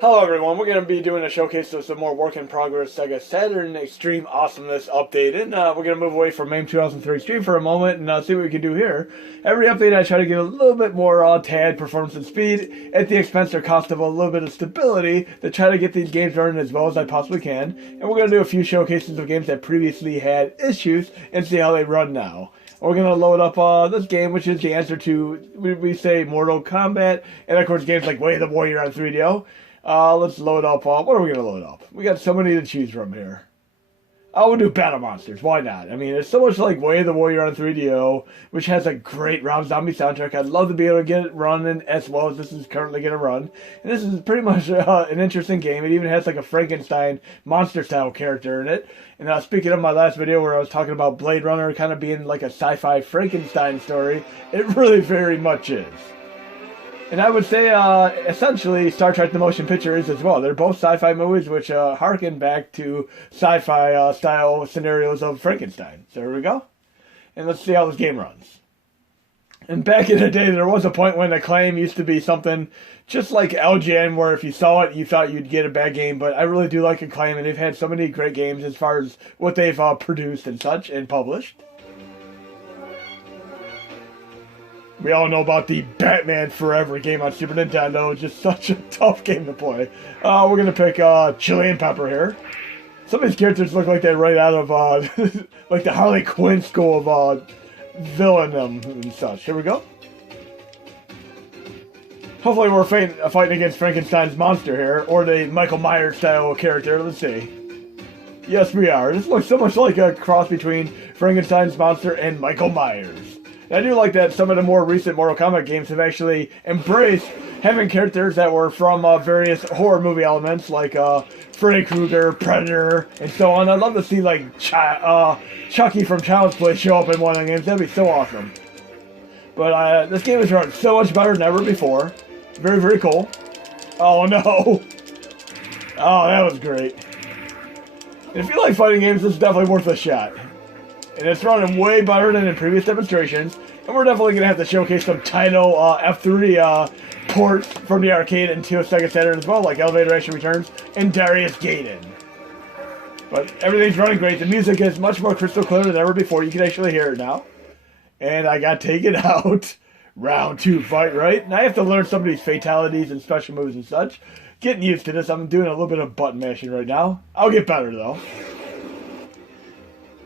Hello everyone, we're going to be doing a showcase of some more work in progress Sega Saturn Xtreme Awesomeness update. And we're going to move away from MAME 2003 Xtreme for a moment and see what we can do here. Every update I try to get a little bit more tad performance and speed at the expense or cost of a little bit of stability to try to get these games running as well as I possibly can. And we're going to do a few showcases of games that previously had issues and see how they run now. We're going to load up this game, which is the answer to, we say, Mortal Kombat, and of course games like Way of the Warrior on 3DO. Let's load up, what are we going to load up? We got so many to choose from here. We'll do Battle Monsters, why not? I mean, it's so much like Way of the Warrior on 3DO, which has a great Rob Zombie soundtrack. I'd love to be able to get it running as well as this is currently going to run. And this is pretty much an interesting game. It even has like a Frankenstein monster-style character in it. And speaking of my last video where I was talking about Blade Runner kind of being like a sci-fi Frankenstein story, it really very much is. And I would say, essentially, Star Trek The Motion Picture is as well. They're both sci-fi movies which harken back to sci-fi style scenarios of Frankenstein. So here we go. And let's see how this game runs. And back in the day, there was a point when Acclaim used to be something just like LGN, where if you saw it, you thought you'd get a bad game. But I really do like Acclaim, and they've had so many great games as far as what they've produced and such and published. We all know about the Batman Forever game on Super Nintendo. Just such a tough game to play. We're going to pick Chili and Pepper here. Some of these characters look like they're right out of like the Harley Quinn school of villain and such. Here we go. Hopefully we're fighting against Frankenstein's monster here, or the Michael Myers style character. Let's see. Yes, we are. This looks so much like a cross between Frankenstein's monster and Michael Myers. I do like that some of the more recent Mortal Kombat games have actually embraced having characters that were from various horror movie elements, like Freddy Krueger, Predator, and so on. I'd love to see like Chucky from Child's Play show up in one of the games. That'd be so awesome. But this game is run so much better than ever before. Very, very cool. Oh no! Oh, that was great. And if you like fighting games, this is definitely worth a shot. And it's running way better than in previous demonstrations. And we're definitely going to have to showcase some title F3 ports from the arcade into a Sega Saturn as well, like Elevator Action Returns and Darius Gaiden. But everything's running great. The music is much more crystal clear than ever before. You can actually hear it now. And I got taken out. Round 2 fight, right? And I have to learn some of these fatalities and special moves and such. Getting used to this. I'm doing a little bit of button mashing right now. I'll get better, though.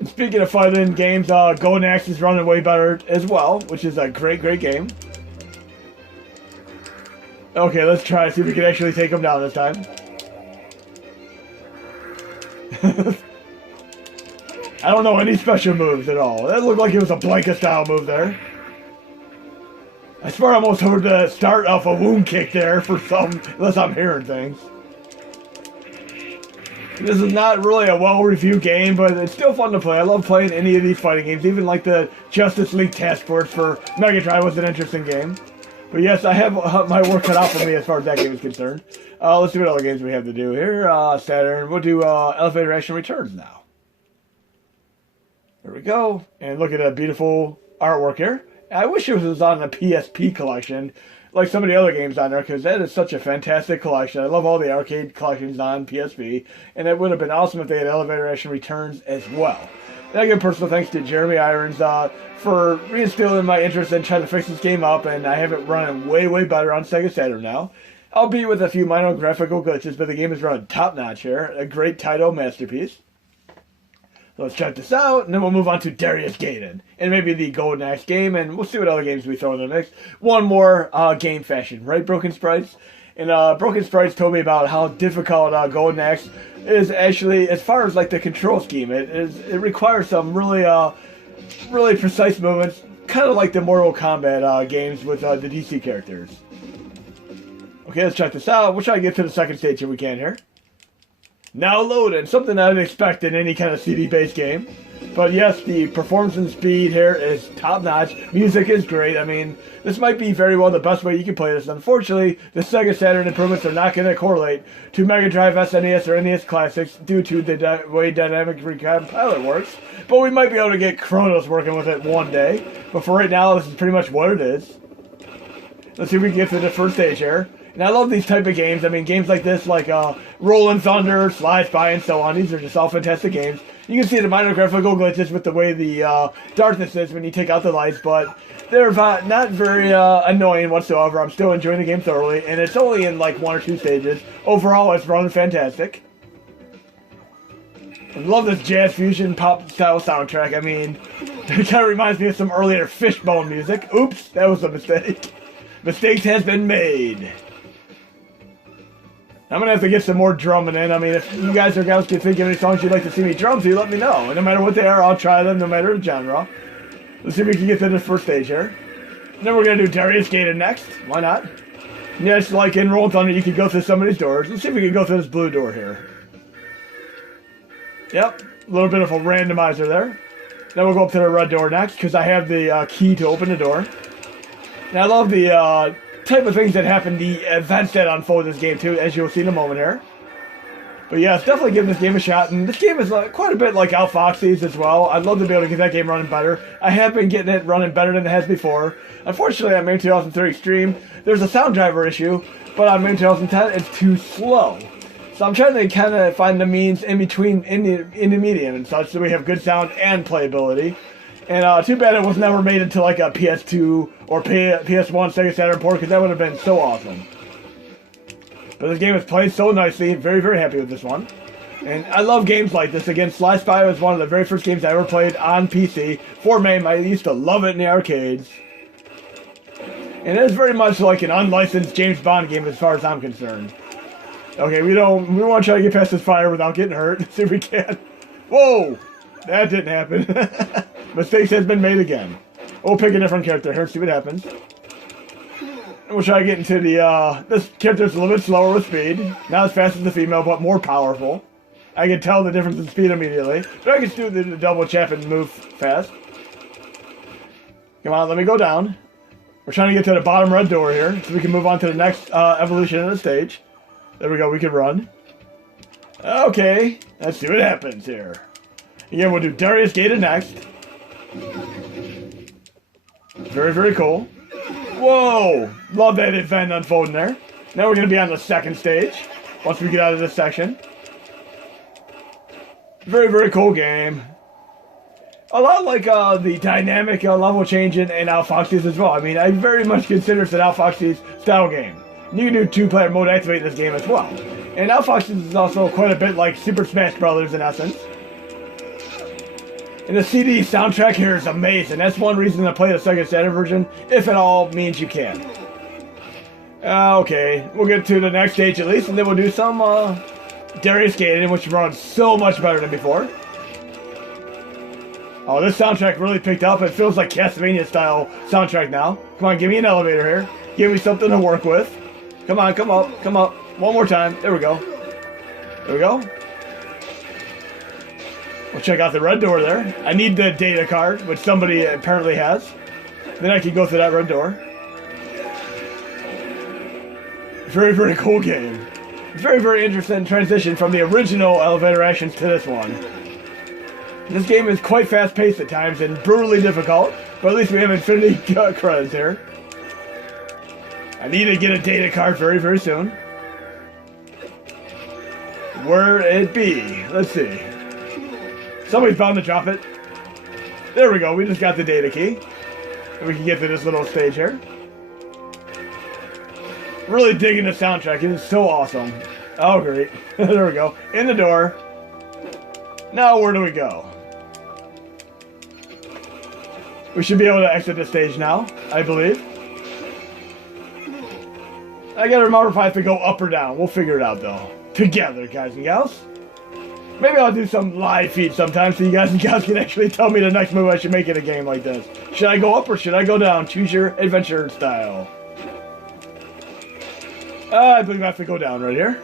And speaking of fighting games, Golden Axe is running way better as well, which is a great, great game. Okay, let's try to see if we can actually take him down this time. I don't know any special moves at all. That looked like it was a Blanka style move there. I swear I almost heard the start of a wound kick there for some, unless I'm hearing things. This is not really a well-reviewed game, but it's still fun to play. I love playing any of these fighting games. Even like the Justice League Task Force for Mega Drive was an interesting game. But yes, I have my work cut out for me as far as that game is concerned. Let's see what other games we have to do here. Saturn. We'll do Elevator Action Returns now. There we go. And look at that beautiful artwork here. I wish it was on the PSP collection, like some of the other games on there, because that is such a fantastic collection. I love all the arcade collections on PSP, and it would have been awesome if they had Elevator Action Returns as well. And I give personal thanks to Jeremy Irons for reinstilling my interest in trying to fix this game up, and I have it running way, way better on Sega Saturn now. Albeit with a few minor graphical glitches, but the game is running top-notch here. A great title masterpiece. So let's check this out, and then we'll move on to Darius Gaiden, and maybe the Golden Axe game, and we'll see what other games we throw in the mix. One more game fashion, right, Broken Sprites? And Broken Sprites told me about how difficult Golden Axe is actually, as far as like the control scheme. It requires some really, really precise movements, kind of like the Mortal Kombat games with the DC characters. Okay, let's check this out. We'll try to get to the second stage if we can here. Now loaded, something I didn't expect in any kind of CD-based game. But yes, the performance and speed here is top-notch. Music is great. I mean, this might be very well the best way you can play this. Unfortunately, the Sega Saturn improvements are not going to correlate to Mega Drive, SNES, or NES Classics due to the way Dynamic Recompiler works. But we might be able to get Chronos working with it one day. But for right now, this is pretty much what it is. Let's see if we can get to the first stage here. And I love these type of games. I mean, games like this, like Rolling Thunder, Slide Spy, and so on. These are just all fantastic games. You can see the minor graphical glitches with the way the darkness is when you take out the lights, but they're not very annoying whatsoever. I'm still enjoying the game thoroughly, and it's only in like 1 or 2 stages. Overall, it's running fantastic. I love this jazz fusion pop style soundtrack. I mean, it kind of reminds me of some earlier Fishbone music. Oops, that was a mistake. Mistakes has been made. I'm going to have to get some more drumming in. I mean, if you guys or gals can think of any songs you'd like to see me drum to, let me know. And no matter what they are, I'll try them, no matter the genre. Let's see if we can get to this first stage here. And then we're going to do Darius Gaiden next. Why not? Yes, like in Rolling Thunder, you can go through some of these doors. Let's see if we can go through this blue door here. Yep, a little bit of a randomizer there. Then we'll go up to the red door next, because I have the key to open the door. And I love the type of things that happen, the events that unfold in this game too, as you'll see in a moment here. But yeah, it's definitely give this game a shot, and this game is quite a bit like Outfoxy's as well. I'd love to be able to get that game running better. I have been getting it running better than it has before. Unfortunately, on MAME 2003 Xtreme, there's a sound driver issue, but on MAME 2010, it's too slow. So I'm trying to kind of find the means in between, in the medium and such, so we have good sound and playability. And too bad it was never made into like a PS2 or PS1 Sega Saturn port, because that would have been so awesome. But this game is played so nicely. Very, very happy with this one. And I love games like this. Again, Slide Spy was one of the very first games I ever played on PC for MAME. I used to love it in the arcades. And it is very much like an unlicensed James Bond game as far as I'm concerned. Okay, we want to try to get past this fire without getting hurt. Let's see if we can. Whoa! That didn't happen. Mistakes has been made again. We'll pick a different character here and see what happens. And we'll try to get into the, this character's a little bit slower with speed. Not as fast as the female, but more powerful. I can tell the difference in speed immediately. But I can do the double chap and move fast. Come on, let me go down. We're trying to get to the bottom red door here, so we can move on to the next evolution of the stage. There we go, we can run. Okay, let's see what happens here. Again, we'll do Darius Gaiden next. Very, very cool. Whoa! Love that event unfolding there. Now we're going to be on the second stage, once we get out of this section. Very, very cool game. A lot like the dynamic level changing in Outfoxy's as well. I mean, I very much consider it an Outfoxy's style game. You can do 2-player mode activate in this game as well. And Outfoxy's is also quite a bit like Super Smash Brothers in essence. And the CD soundtrack here is amazing. That's one reason to play the Sega Saturn version, if it all means you can. Okay, we'll get to the next stage at least, and then we'll do some Darius Gaiden, which runs so much better than before. Oh, this soundtrack really picked up. It feels like Castlevania style soundtrack now. Come on, give me an elevator here. Give me something to work with. Come on, come up, come up. One more time. There we go. There we go. We'll check out the red door there. I need the data card, which somebody apparently has. Then I can go through that red door. Very, very cool game. Very, very interesting transition from the original elevator actions to this one. This game is quite fast-paced at times and brutally difficult, but at least we have infinity credits here. I need to get a data card very, very soon. Where it be? Let's see. Somebody's bound to drop it. There we go. We just got the data key. And we can get to this little stage here. Really digging the soundtrack. It is so awesome. Oh, great. There we go. In the door. Now, where do we go? We should be able to exit the stage now, I believe. I gotta remember if I have to go up or down. We'll figure it out, though. Together, guys and gals. Maybe I'll do some live feed sometime so you guys and gals can actually tell me the next move I should make in a game like this. Should I go up or should I go down? Choose your adventure style. I believe I have to go down right here.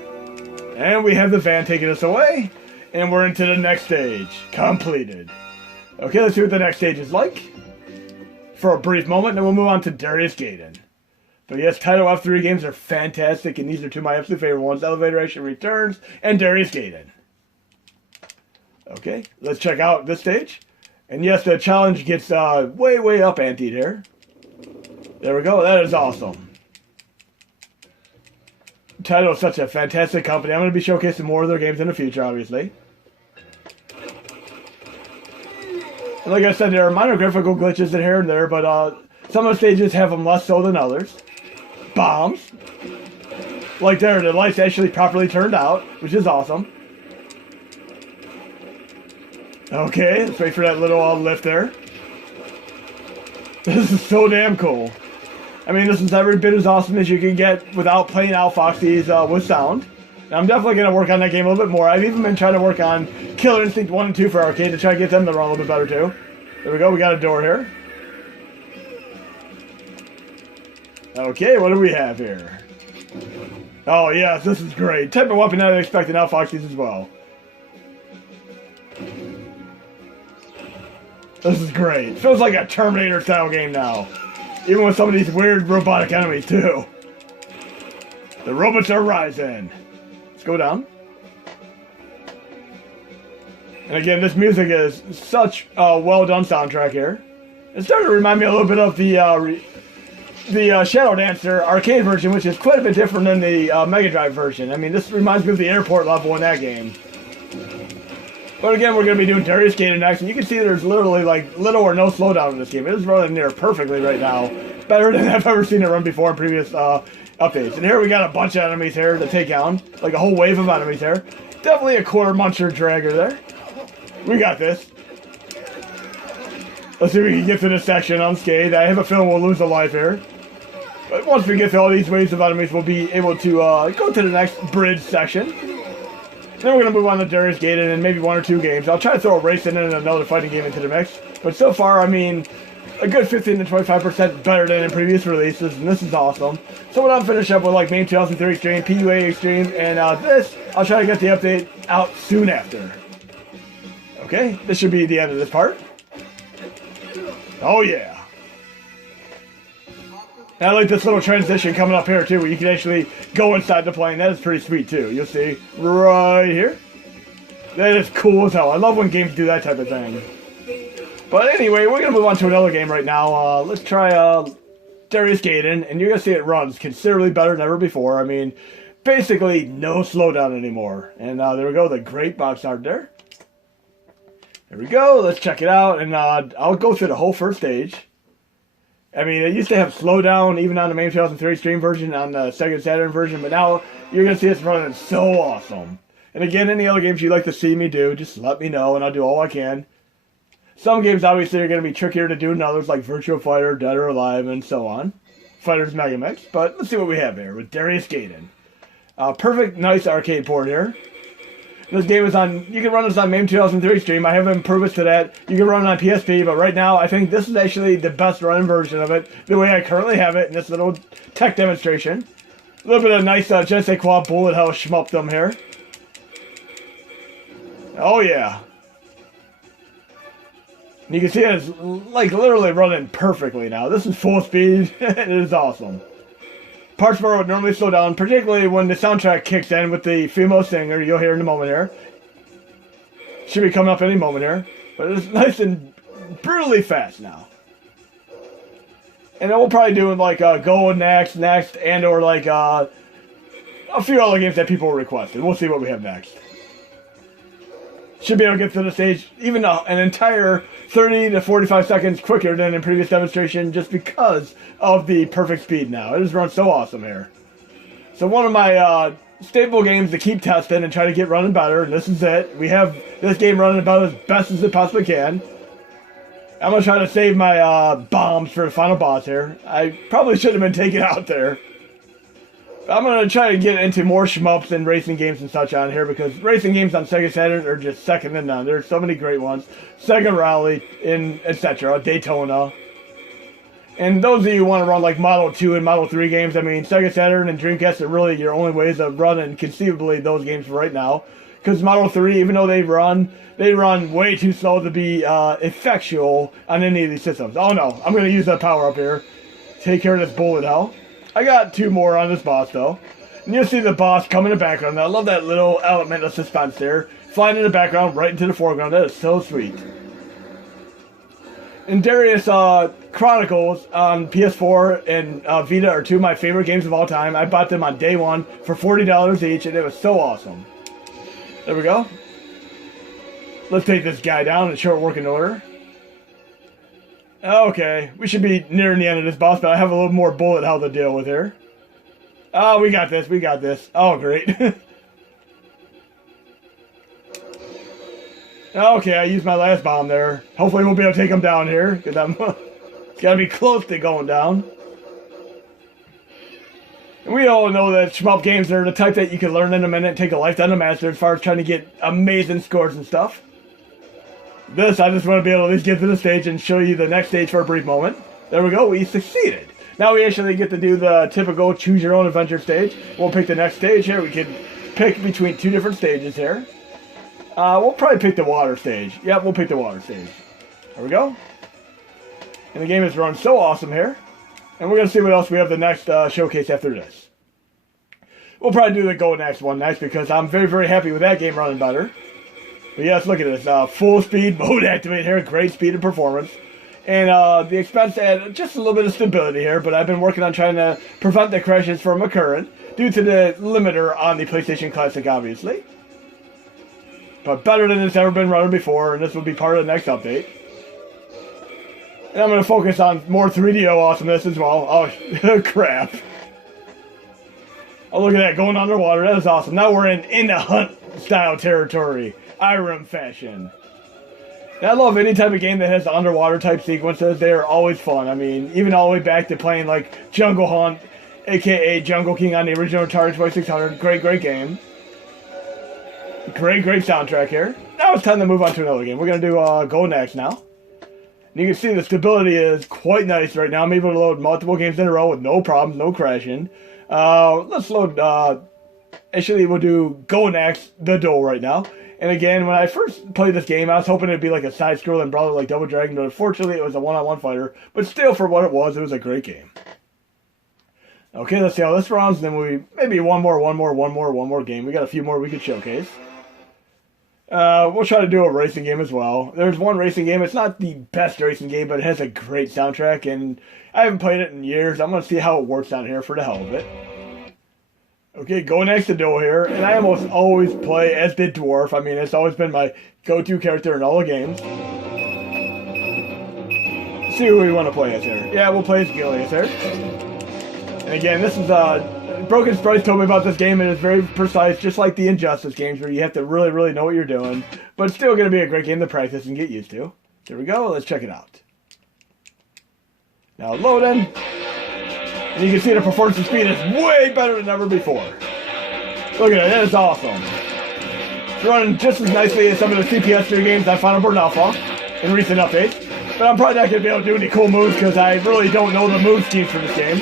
And we have the van taking us away. And we're into the next stage. Completed. Okay, let's see what the next stage is like. For a brief moment, then we'll move on to Darius Gaiden. But yes, Title F3 games are fantastic, and these are two of my absolute favorite ones. Elevator Action Returns and Darius Gaiden. Okay, let's check out this stage. And yes, the challenge gets way, way up anteed here. There we go, that is awesome. Taito is such a fantastic company. I'm going to be showcasing more of their games in the future, obviously. And like I said, there are minor graphical glitches in here and there, but some of the stages have them less so than others. Bombs. Like there, the lights actually properly turned out, which is awesome. Okay, let's wait for that little lift there. This is so damn cool. I mean, this is every bit as awesome as you can get without playing out Foxy's with sound. And I'm definitely going to work on that game a little bit more. I've even been trying to work on Killer Instinct 1 and 2 for arcade to try to get them to run a little bit better too. There we go, we got a door here. Okay, what do we have here? Oh yes, this is great. Type of weapon I expected out Foxy's as well. This is great. Feels like a Terminator style game now. Even with some of these weird robotic enemies too. The robots are rising. Let's go down. And again, this music is such a well done soundtrack here. It started to remind me a little bit of the Shadow Dancer arcade version, which is quite a bit different than the Mega Drive version. I mean, this reminds me of the airport level in that game. But again, we're going to be doing Darius Gaiden next, and you can see there's literally like little or no slowdown in this game. It is running near perfectly right now. Better than I've ever seen it run before in previous updates. And here we got a bunch of enemies here to take down. Like a whole wave of enemies here. Definitely a quarter muncher dragger there. We got this. Let's see if we can get to this section unscathed. I have a feeling we'll lose a life here. But once we get to all these waves of enemies, we'll be able to go to the next bridge section. Then we're going to move on to Darius Gaiden and maybe one or two games. I'll try to throw a racing and another fighting game into the mix. But so far, I mean, a good 15 to 25% better than in previous releases, and this is awesome. So when I'm finished up with like main 2003 Xtreme, PUA Xtreme, and this, I'll try to get the update out soon after. Okay, this should be the end of this part. Oh yeah. And I like this little transition coming up here too, where you can actually go inside the plane. That is pretty sweet too. You'll see right here. That is cool as hell. I love when games do that type of thing. But anyway, we're going to move on to another game right now. Let's try Darius Gaiden, and you're going to see it runs considerably better than ever before. I mean, basically no slowdown anymore. And there we go, the great box art there. There we go, let's check it out, and I'll go through the whole first stage. I mean, it used to have slowdown even on the main 2003 Xtreme version, on the Sega Saturn version, but now you're going to see it's running so awesome. And again, any other games you'd like to see me do, just let me know, and I'll do all I can. Some games obviously are going to be trickier to do than others, like Virtua Fighter, Dead or Alive, and so on. Fighter's Mega Mix, but let's see what we have here with Darius Gaiden. Perfect, nice arcade port here. This game is on, you can run this on MAME 2003 Xtreme. I have improvements to that. You can run it on PSP, but right now I think this is actually the best running version of it, the way I currently have it in this little tech demonstration. A little bit of nice, je ne sais quoi bullet hell schmuckdom here. Oh yeah. And you can see it's like literally running perfectly now. This is full speed. It is awesome. Parts bar would normally slow down, particularly when the soundtrack kicks in with the female singer you'll hear in a moment here. Should be coming up any moment here. But it's nice and brutally fast now. And then we'll probably do like Go next, and or like a few other games that people requested. We'll see what we have next. Should be able to get to the stage even an entire 30 to 45 seconds quicker than in previous demonstration just because of the perfect speed now. It has run so awesome here. So one of my staple games to keep testing and try to get running better, and this is it. We have this game running about as best as it possibly can. I'm going to try to save my bombs for the final boss here. I probably should have been taken out there. I'm going to try to get into more shmups and racing games and such on here because racing games on Sega Saturn are just second to none. There's so many great ones. Sega Rally, and etc., Daytona. And those of you who want to run like Model 2 and Model 3 games, I mean, Sega Saturn and Dreamcast are really your only ways of running conceivably those games right now. Because Model 3, even though they run way too slow to be effectual on any of these systems. Oh no, I'm going to use that power up here. Take care of this bullet hell. I got two more on this boss, though. And you'll see the boss come in the background. I love that little element of suspense there. Flying in the background, right into the foreground. That is so sweet. And Darius Chronicles on PS4 and Vita are two of my favorite games of all time. I bought them on day one for $40 each, and it was so awesome. There we go. Let's take this guy down in short working order. Okay, we should be nearing the end of this boss, but I have a little more bullet hell to deal with here. Oh, we got this, we got this. Oh, great. Okay, I used my last bomb there. Hopefully we'll be able to take him down here, because I'm it's got to be close to going down. And we all know that shmup games are the type that you can learn in a minute and take a lifetime to master as far as trying to get amazing scores and stuff. This, I just want to be able to at least get to the stage and show you the next stage for a brief moment. There we go, we succeeded. Now we actually get to do the typical choose your own adventure stage. We'll pick the next stage here. We can pick between two different stages here. We'll probably pick the water stage. Yep, we'll pick the water stage. There we go. And the game is run so awesome here. And we're going to see what else we have the next showcase after this. We'll probably do the Go Next one next because I'm very, very happy with that game running better. But yes, look at this. Full speed mode activated here. Great speed and performance. And the expense add just a little bit of stability here, but I've been working on trying to prevent the crashes from occurring due to the limiter on the PlayStation Classic, obviously. But better than it's ever been running before, and this will be part of the next update. And I'm going to focus on more 3DO awesomeness as well. Oh, crap. Oh, look at that, going underwater. That is awesome. Now we're in the hunt-style territory. Irem fashion. And I love any type of game that has the underwater-type sequences. They are always fun. I mean, even all the way back to playing, like, Jungle Hunt, a.k.a. Jungle King on the original Atari 2600. Great, great game. Great, great soundtrack here. Now it's time to move on to another game. We're going to do Go Next now. And you can see the stability is quite nice right now. I'm able to load multiple games in a row with no problems, no crashing. Let's load, actually we'll do Go Next The Duel right now. And again, when I first played this game, I was hoping it'd be like a side-scrolling brawler like Double Dragon, but unfortunately it was a one-on-one fighter. But still, for what it was a great game. Okay, let's see how this runs, and then maybe one more game. We got a few more we could showcase. We'll try to do a racing game as well. There's one racing game. It's not the best racing game, but it has a great soundtrack, and I haven't played it in years. I'm going to see how it works down here for the hell of it. Okay, Go Next to Duel here, and I almost always play as the Dwarf. I mean, it's always been my go-to character in all the games. Let's see who we want to play as here. Yeah, we'll play as Gale Racer. And again, this is, Broken Sprites told me about this game, and it's very precise, just like the Injustice games, where you have to really, really know what you're doing. But it's still going to be a great game to practice and get used to. There we go, let's check it out. Now loading. And you can see the performance and speed is way better than ever before. Look at it, that is awesome. It's running just as nicely as some of the CPS3 games I found on Burn Alpha in recent updates. But I'm probably not going to be able to do any cool moves because I really don't know the move schemes for this game.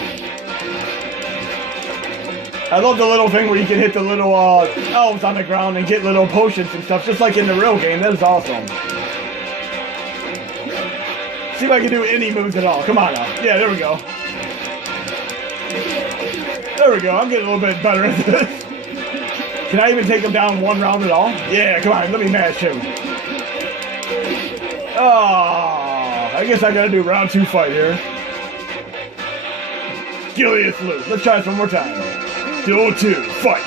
I love the little thing where you can hit the little elves on the ground and get little potions and stuff, just like in the real game. That is awesome. See if I can do any moves at all. Come on now. Yeah, there we go. There we go. I'm getting a little bit better at this. Can I even take him down one round at all? Yeah, come on. Let me mash him. Oh, I guess I gotta do round 2 fight here. Gilius loose. Let's try this one more time. Duel 2, fight!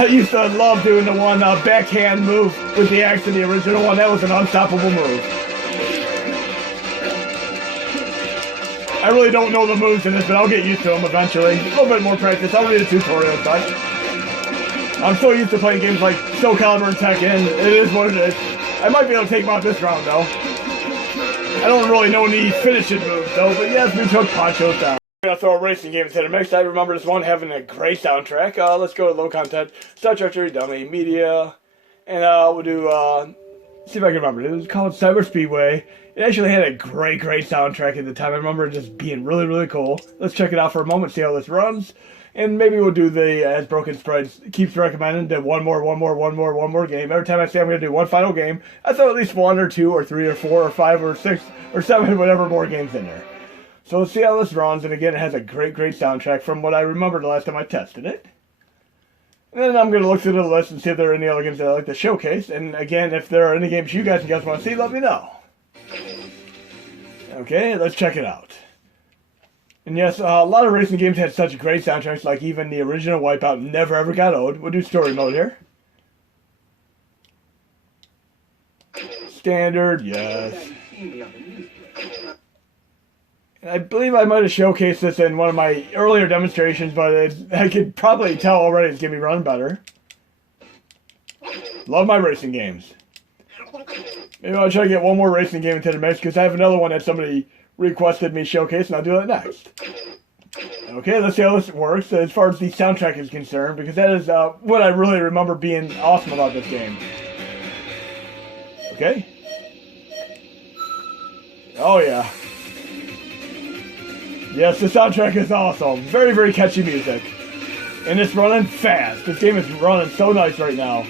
I used to love doing the one backhand move with the axe in the original one. That was an unstoppable move. I really don't know the moves in this, but I'll get used to them eventually. A little bit more practice. I'll read a tutorial and such. I'm so used to playing games like Soul Calibur and Tekken. It is what it is. I might be able to take him out this round, though. I don't really know any finishing moves, though, but yes, we took Poncho's down. I'm going to throw a racing game into the mix. I remember this one having a great soundtrack. Let's go to low content, Star Trek Dummy, Media, and we'll do, see if I can remember. It was called Cyber Speedway. It actually had a great, great soundtrack at the time. I remember it just being really, really cool. Let's check it out for a moment, see how this runs. And maybe we'll do the, as Broken Sprites keeps recommending, the one more game. Every time I say I'm going to do one final game, I throw at least 1 or 2 or 3 or 4 or 5 or 6 or 7, whatever more games in there. So let's see how this runs. And again, it has a great, great soundtrack from what I remember the last time I tested it. And then I'm going to look through the list and see if there are any other games that I like to showcase. And again, if there are any games you guys want to see, let me know. Okay, let's check it out. And yes, a lot of racing games had such great soundtracks, like even the original Wipeout never ever got old. We'll do story mode here. Standard, yes. And I believe I might have showcased this in one of my earlier demonstrations, but I could probably tell already it's going to be running better. Love my racing games. Maybe I'll try to get one more racing game into the mix, because I have another one that somebody requested me showcase, and I'll do that next. Okay, let's see how this works as far as the soundtrack is concerned, because that is what I really remember being awesome about this game. Okay. Oh yeah. Yes, the soundtrack is awesome. Very, very catchy music. And it's running fast. This game is running so nice right now.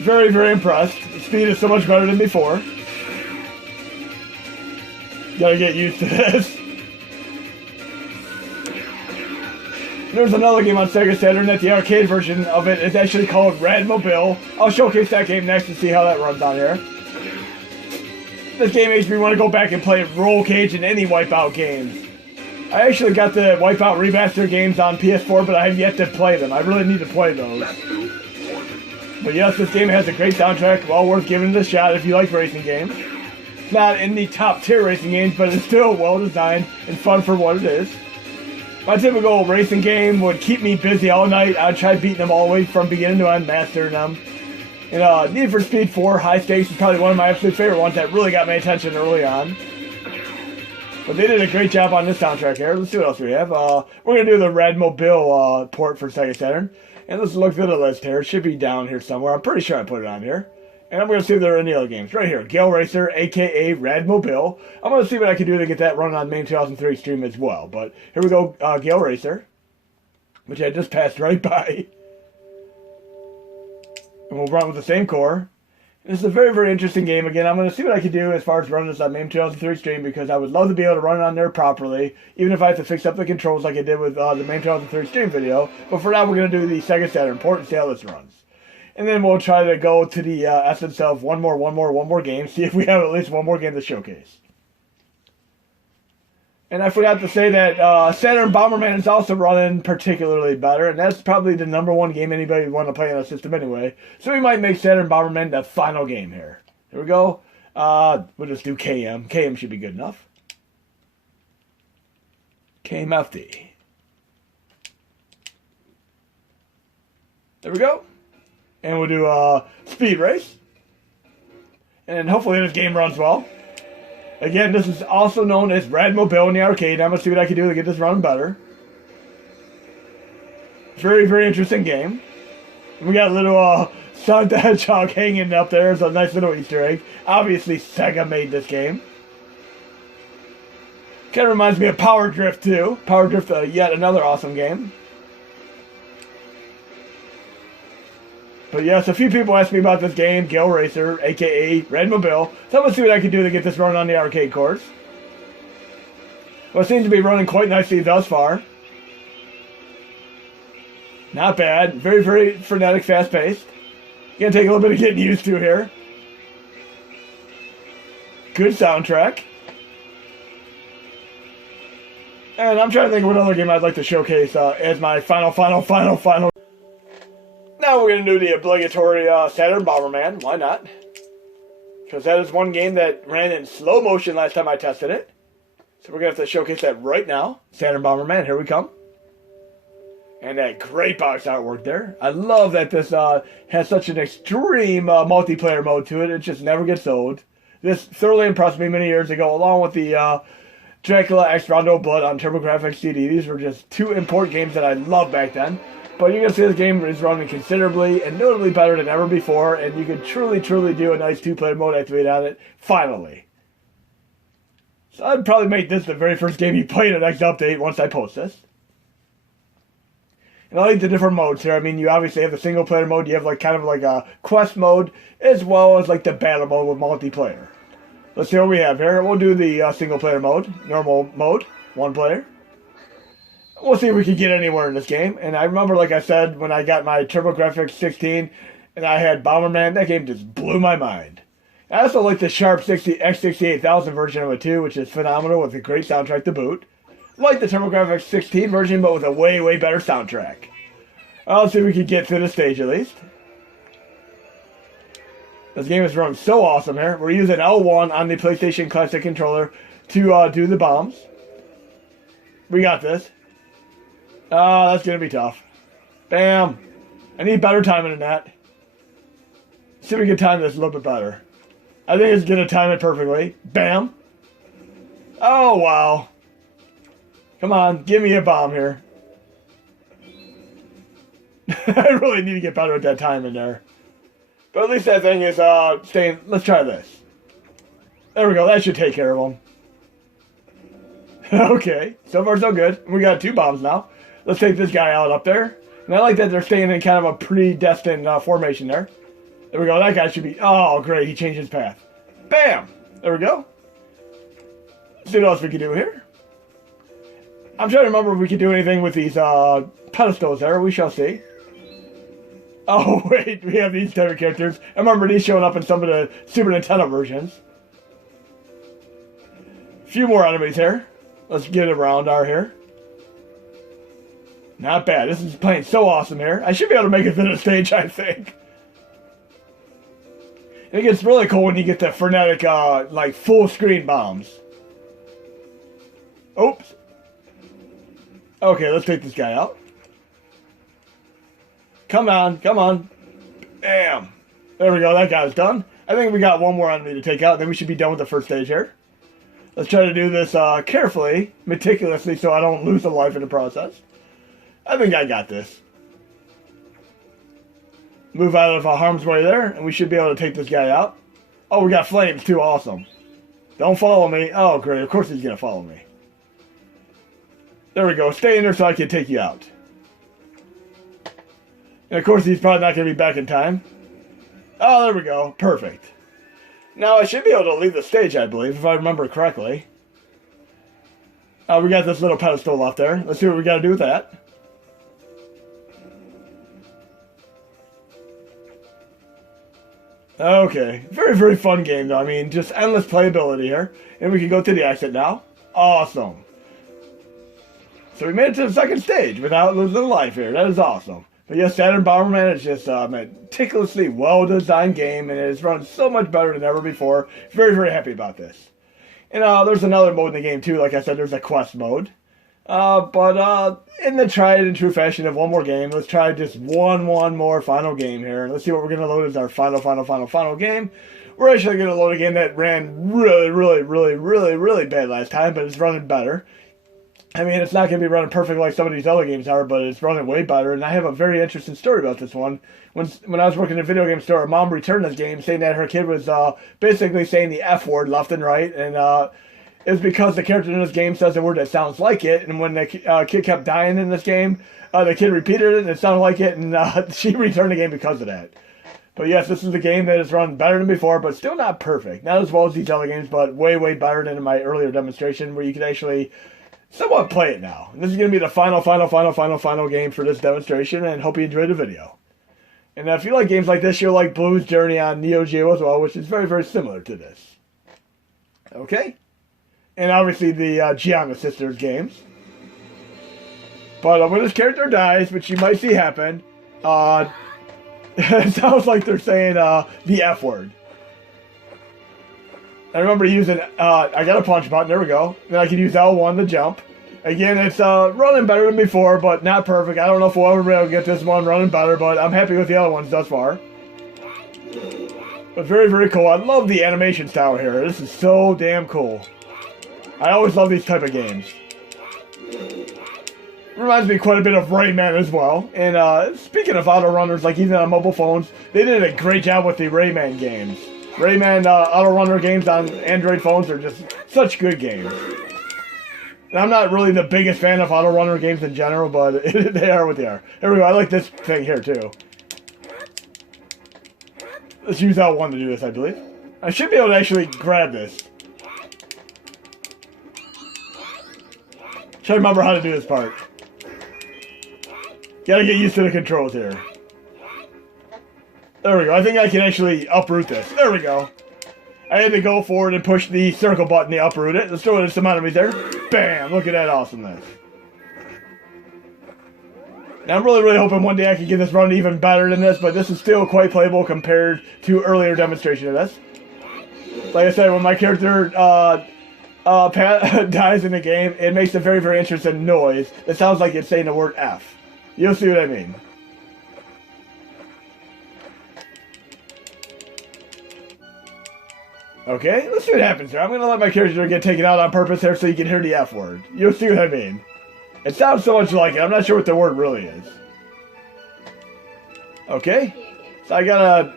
Very, very impressed. The speed is so much better than before. Gotta get used to this. There's another game on Sega Saturn that the arcade version of it is actually called Radmobile. I'll showcase that game next and see how that runs on here. This game makes me want to go back and play Roll Cage and any Wipeout games. I actually got the Wipeout remaster games on PS4, but I have yet to play them. I really need to play those. But yes, this game has a great soundtrack, well worth giving it a shot if you like racing games. It's not in the top tier racing games, but it's still well designed and fun for what it is. My typical racing game would keep me busy all night. I'd try beating them all the way from beginning to end, mastering them. And Need for Speed 4 High Stakes is probably one of my absolute favorite ones that really got my attention early on. But they did a great job on this soundtrack here. Let's see what else we have. We're going to do the Radmobile port for Sega Saturn. And let's look through the list here. It should be down here somewhere. I'm pretty sure I put it on here. And I'm going to see if there are any other games. Right here, Gale Racer, a.k.a. Radmobile. I'm going to see what I can do to get that running on main 2003 Xtreme as well. But here we go, Gale Racer, which I just passed right by. And we'll run with the same core. This is a very, very interesting game. Again, I'm going to see what I can do as far as running this on main 2003 Xtreme, because I would love to be able to run it on there properly, even if I have to fix up the controls like I did with the main 2003 Xtreme video. But for now, we're going to do the Sega Saturn port and see how this runs. And then we'll try to go to the essence of one more game, see if we have at least one more game to showcase. And I forgot to say that Saturn Bomberman is also running particularly better, and that's probably the #1 game anybody would want to play on a system anyway. So we might make Saturn Bomberman the final game here. Here we go. We'll just do KM. KM should be good enough. KMFD. There we go. And we'll do Speed Race. And hopefully this game runs well. Again, this is also known as Radmobile in the arcade. I'm going to see what I can do to get this running better. Very, very interesting game. We got a little Sonic the Hedgehog hanging up there. It's a nice little Easter egg. Obviously, Sega made this game. Kind of reminds me of Power Drift, too. Power Drift, yet another awesome game. But yes, a few people asked me about this game, Gale Racer, a.k.a. Radmobile. So I'm going to see what I can do to get this running on the arcade course. Well, it seems to be running quite nicely thus far. Not bad. Very, very frenetic, fast-paced. Gonna take a little bit of getting used to here. Good soundtrack. And I'm trying to think of what other game I'd like to showcase as my final. Now we're going to do the obligatory Saturn Bomberman. Why not? Because that is one game that ran in slow motion last time I tested it. So we're going to have to showcase that right now. Saturn Bomberman, here we come. And that great box artwork there. I love that this has such an extreme multiplayer mode to it. It just never gets old. This thoroughly impressed me many years ago, along with the Dracula X Rondo Blood on TurboGrafx CD. These were just two important games that I loved back then. But you're going to see this game is running considerably and notably better than ever before, and you can truly do a nice two-player mode activate on it, finally. So I'd probably make this the very first game you play in the next update once I post this. And I like the different modes here. I mean, you obviously have the single-player mode, you have like kind of like a quest mode, as well as like the battle mode with multiplayer. Let's see what we have here. We'll do the single-player mode, normal mode, one player. We'll see if we can get anywhere in this game. And I remember, like I said, when I got my TurboGrafx 16 and I had Bomberman, that game just blew my mind. I also like the Sharp X68000 version of it too, which is phenomenal with a great soundtrack to boot. Like the TurboGrafx 16 version, but with a way, way better soundtrack. Let's see if we can get through the stage at least. This game is running so awesome here. We're using L1 on the PlayStation Classic controller to do the bombs. We got this. That's going to be tough. Bam. I need better timing than that. See if we can time this a little bit better. I think it's going to time it perfectly. Bam. Oh, wow. Come on, give me a bomb here. I really need to get better at that timing there. But at least that thing is staying. Let's try this. There we go. That should take care of them. Okay. So far, so good. We got 2 bombs now. Let's take this guy out up there. And I like that they're staying in kind of a predestined formation there. There we go. That guy should be... Oh, great. He changed his path. Bam! There we go. Let's see what else we can do here. I'm trying to remember if we can do anything with these pedestals there. We shall see. Oh, wait. We have these type of characters. I remember these showing up in some of the Super Nintendo versions. A few more enemies here. Let's get around our here. Not bad. This is playing so awesome here. I should be able to make it through the stage, I think. It gets really cool when you get the frenetic, like, full-screen bombs. Oops. Okay, let's take this guy out. Come on, come on. Bam. There we go, that guy's done. I think we got one more enemy to take out, then we should be done with the first stage here. Let's try to do this carefully, meticulously, so I don't lose a life in the process. I think I got this. Move out of harm's way there, and we should be able to take this guy out. Oh, we got flames too, awesome. Don't follow me. Oh, great, of course he's going to follow me. There we go, stay in there so I can take you out. And of course he's probably not going to be back in time. Oh, there we go, perfect. Now I should be able to leave the stage, I believe, if I remember correctly. We got this little pedestal left there. Let's see what we got to do with that. Okay, very, very fun game though. I mean, just endless playability here. And we can go to the exit now. Awesome. So we made it to the second stage without losing a life here. That is awesome. But yes, Saturn Bomberman is just a meticulously well-designed game, and it is run so much better than ever before. Very, very happy about this. And there's another mode in the game too. Like I said, there's a quest mode. But in the tried and true fashion of one more game, let's try just one more final game here. Let's see what we're going to load as our final game. We're actually going to load a game that ran really bad last time, but it's running better. I mean, it's not going to be running perfect like some of these other games are, but it's running way better. And I have a very interesting story about this one. When I was working in a video game store, a mom returned this game saying that her kid was basically saying the F word left and right, and it was because the character in this game says a word that sounds like it, and when the kid kept dying in this game, the kid repeated it, and it sounded like it, and she returned the game because of that. But yes, this is a game that has run better than before, but still not perfect. Not as well as these other games, but way better than in my earlier demonstration, where you can actually somewhat play it now. And this is going to be the final game for this demonstration, and hope you enjoyed the video. And if you like games like this, you'll like Blue's Journey on Neo Geo as well, which is very similar to this. Okay? And obviously the Gianna Sisters games. But when this character dies, which you might see happen, it sounds like they're saying the F word. I remember using, I got a punch button, there we go. Then I can use L1 to jump. Again, it's running better than before, but not perfect. I don't know if we'll ever be able to get this one running better, but I'm happy with the other ones thus far. But very cool. I love the animation style here. This is so damn cool. I always love these type of games. Reminds me quite a bit of Rayman as well. And speaking of auto runners, like even on mobile phones, they did a great job with the Rayman games. Rayman auto runner games on Android phones are just such good games. And I'm not really the biggest fan of auto runner games in general, but they are what they are. There we go. I like this thing here too. Let's use L1 to do this, I believe. I should be able to actually grab this. Try to remember how to do this part. Gotta get used to the controls here. There we go. I think I can actually uproot this. There we go. I had to go forward and push the circle button to uproot it. Let's throw some enemies there. Bam! Look at that awesomeness. Now, I'm really hoping one day I can get this run even better than this, but this is still quite playable compared to earlier demonstration of this. Like I said, when my character dies in the game, it makes a very interesting noise. It sounds like it's saying the word F. You'll see what I mean. Okay, let's see what happens here. I'm going to let my character get taken out on purpose here so you can hear the F word. You'll see what I mean. It sounds so much like it. I'm not sure what the word really is. Okay, so I gotta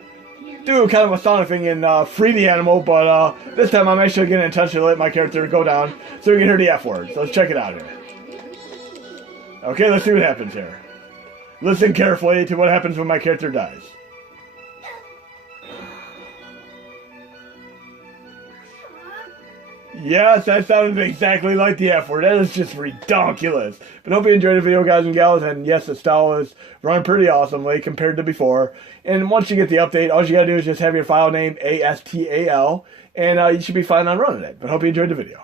do kind of a sonic thing and free the animal, but this time I'm actually going to intentionally let my character go down so we can hear the F word. So let's check it out here. Okay, let's see what happens here. Listen carefully to what happens when my character dies. Yes, that sounded exactly like the F word. That is just redonkulous. But hope you enjoyed the video, guys and gals. And yes, the style is run pretty awesomely compared to before. And once you get the update, all you gotta do is just have your file name ASTAL, and you should be fine on running it. But hope you enjoyed the video.